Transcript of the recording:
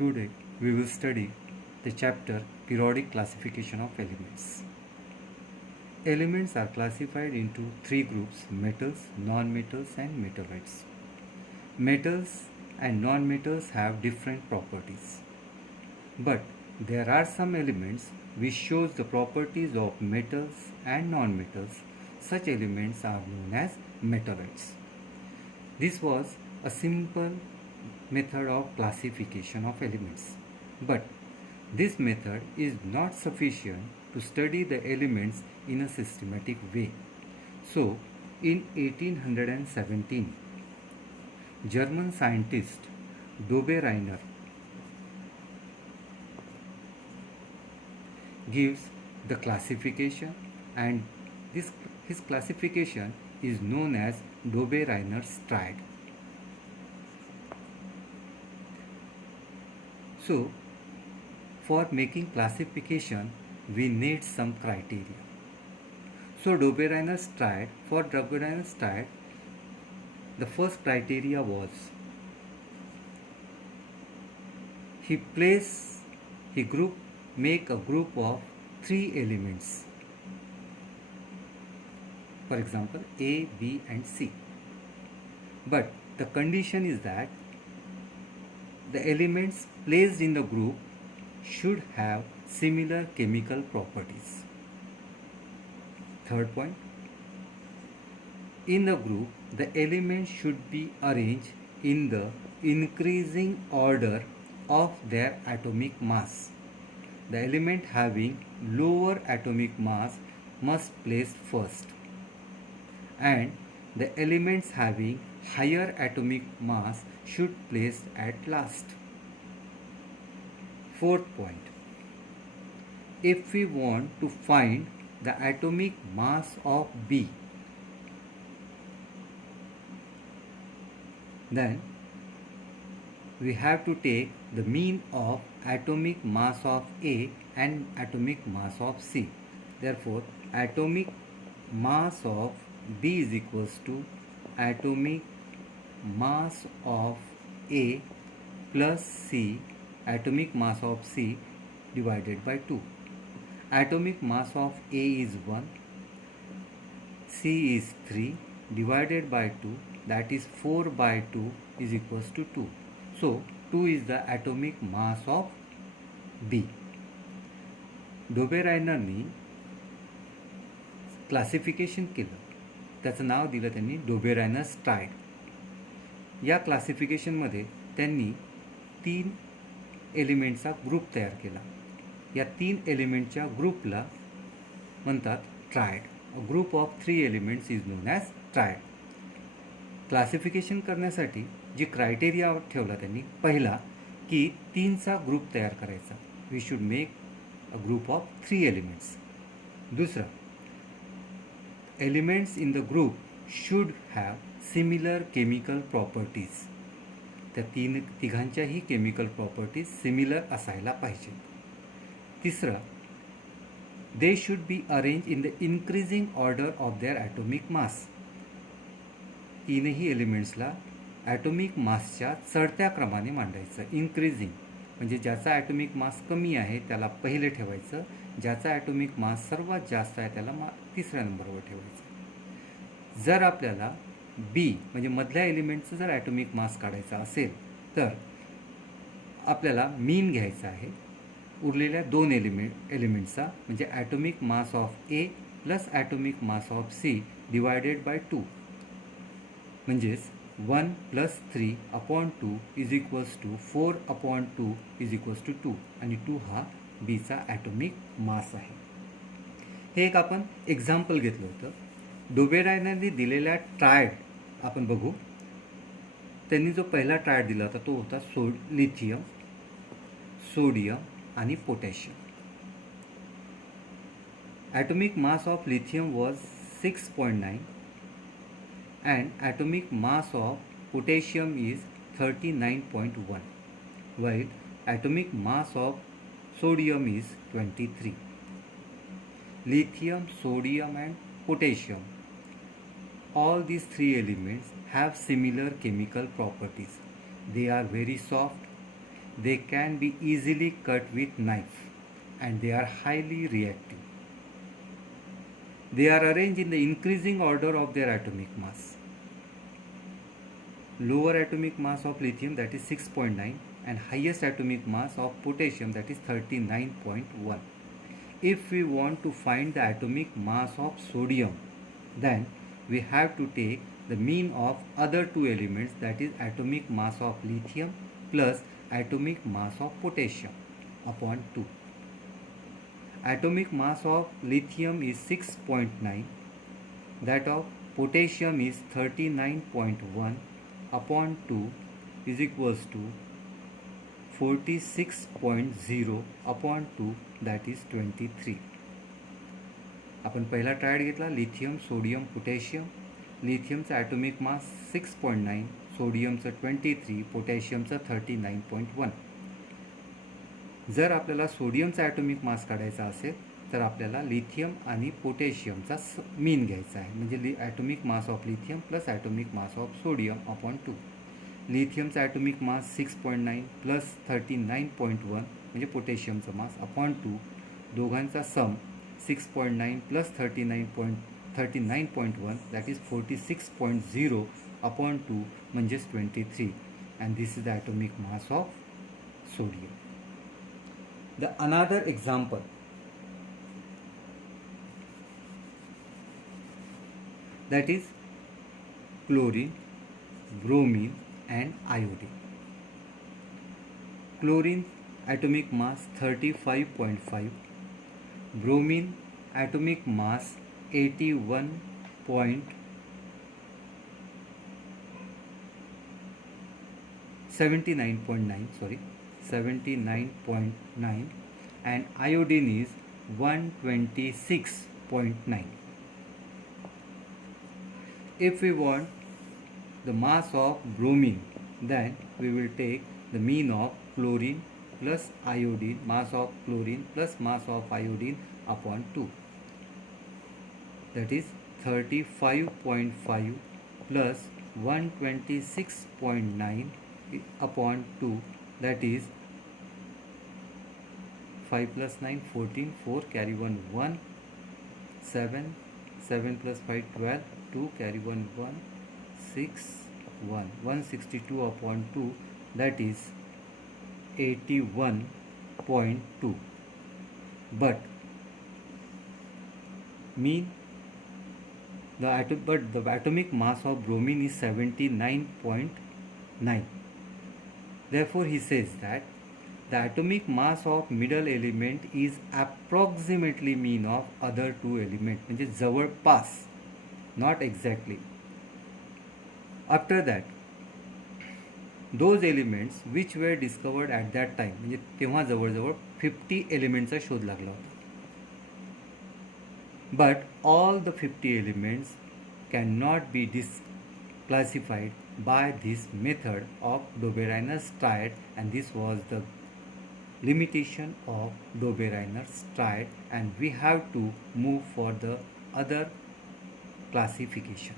Today we will study the chapter Periodic Classification of Elements. Elements are classified into three groups: metals, non-metals and metalloids. Metals and non-metals have different properties. But there are some elements which shows the properties of metals and non-metals. Such elements are known as metalloids. This was a simple method of classification of elements. But this method is not sufficient to study the elements in a systematic way. So, in 1817, German scientist Dobereiner gives the classification, and his classification is known as Dobereiner's triad. So, for making classification, we need some criteria. So, Dobereiner's triad, for Dobereiner's triad, the first criteria was make a group of three elements. For example, A, B and C. But the condition is that the elements placed in the group should have similar chemical properties. Third point, in the group, the elements should be arranged in the increasing order of their atomic mass. The element having lower atomic mass must place first, and the elements having higher atomic mass should place at last. Fourth point, if we want to find the atomic mass of B, then we have to take the mean of atomic mass of A and atomic mass of C. Therefore, atomic mass of B is equals to atomic mass of A plus C, atomic mass of C divided by 2. Atomic mass of A is 1, C is 3 divided by 2, that is 4 by 2 is equals to 2. So, 2 is the atomic mass of B. डोबेरायनरनी classification केलं, त्याचं नाव दिलं त्यांनी डोबेरायनर्स triad. या क्लासिफिकेशनमध्ये त्यांनी 3 एलिमेंटचा group तयार केला. या 3 एलिमेंटच्या ग्रुपला म्हणतात triad. A group of 3 elements is known as triad. Classification करण्यासाठी जी क्रायटेरिया ठेवला त्यांनी, पहिला की 3चा ग्रुप तयार करायचा. We should make a group of 3 elements. दुसरं, elements in the group should have similar chemical properties. त्या तिघांच्याही केमिकल प्रॉपर्टीज सिमिलर असायला पाहिजे. तिसरं, they should be arrange in the increasing order of their atomic mass. तीनही एलिमेंट्सला atomic मासच्या चढत्या क्रमाने मांडायचं. इन्क्रीजिंग म्हणजे ज्याचा ॲटोमिक मास कमी आहे त्याला पहिले ठेवायचं, ज्याचा ॲटोमिक मास सर्वात जास्त आहे त्याला तिसऱ्या नंबरवर ठेवायचं. जर आपल्याला बी म्हणजे मधल्या एलिमेंटचं जर ॲटोमिक मास काढायचा असेल तर आपल्याला मीन घ्यायचा आहे उरलेल्या 2 एलिमेंट्सचा, म्हणजे atomic mass of A plus atomic mass of C divided by 2, म्हणजेच 1 plus 3 upon 2 is equals to 4 upon 2 is equals to 2, आणि 2 हा बीचा ॲटोमिक मास आहे. हे एक आपण एक्झाम्पल घेतलं होतं. डोबेरायनरने दिलेल्या ट्रायड आपण बघू. त्यांनी जो पहिला ट्रायड दिला होता तो होता लिथियम, सोडियम आणि potassium. Atomic mass of lithium was 6.9 and atomic mass of potassium is 39.1, while atomic mass of sodium is 23. Lithium, sodium and potassium, all these 3 elements have similar chemical properties. They are very soft, they can be easily cut with knife and they are highly reactive. They are arranged in the increasing order of their atomic mass. Lower atomic mass of lithium, that is 6.9, and highest atomic mass of potassium, that is 39.1. If we want to find the atomic mass of sodium, then we have to take the mean of other two elements, that is atomic mass of lithium plus atomic mass of potassium upon 2. Atomic mass of lithium is 6.9, that of potassium is 39.1 upon 2 is equals to 46.0 upon 2, that is 23. आपण पहिला triad घेतला lithium, sodium, potassium. लिथियमचा atomic mass 6.9, सोडियमचं 23, पोटॅशियमचं 39.1. जर आपल्याला सोडियमचा atomic mass काढायचा असेल तर आपल्याला लिथियम आणि पोटॅशियमचा मीन घ्यायचा आहे, म्हणजे atomic mass of lithium plus atomic mass of sodium upon 2. लिथियमचा ॲटोमिक मास 6.9 प्लस 39.1 म्हणजे पोटॅशियमचा मास अपॉन 2. दोघांचा sum 6.9 plus 39.1 that is 46.0 upon 2 म्हणजेच 23. And this is the atomic mass of sodium. The another example, that is chlorine, bromine and iodine. Chlorine atomic mass 35.5, bromine atomic mass 79.9, and iodine is 126.9. If we want the mass of bromine, then we will take the mean of chlorine plus iodine, mass of chlorine plus mass of iodine upon 2. That is 35.5 plus 126.9 upon 2, that is 5 plus 9 14, 4 carry 1 1, 7, 7 plus 5 12, 2 carry 1 1, 6 1, 162 upon 2, that is 81.2. But the atomic mass of bromine is 79.9. Therefore he says that the atomic mass of middle element is approximately mean of other two elements, म्हणजे जवळपास, not exactly. After that, those elements which were discovered at that time, म्हणजे तेव्हा जवळजवळ 50 एलिमेंटचा शोध लागला होता. But all the 50 elements cannot be classified by this method of Dobereiner's triad, and this was the limitation of Dobereiner's triad, and we have to move for the other classification.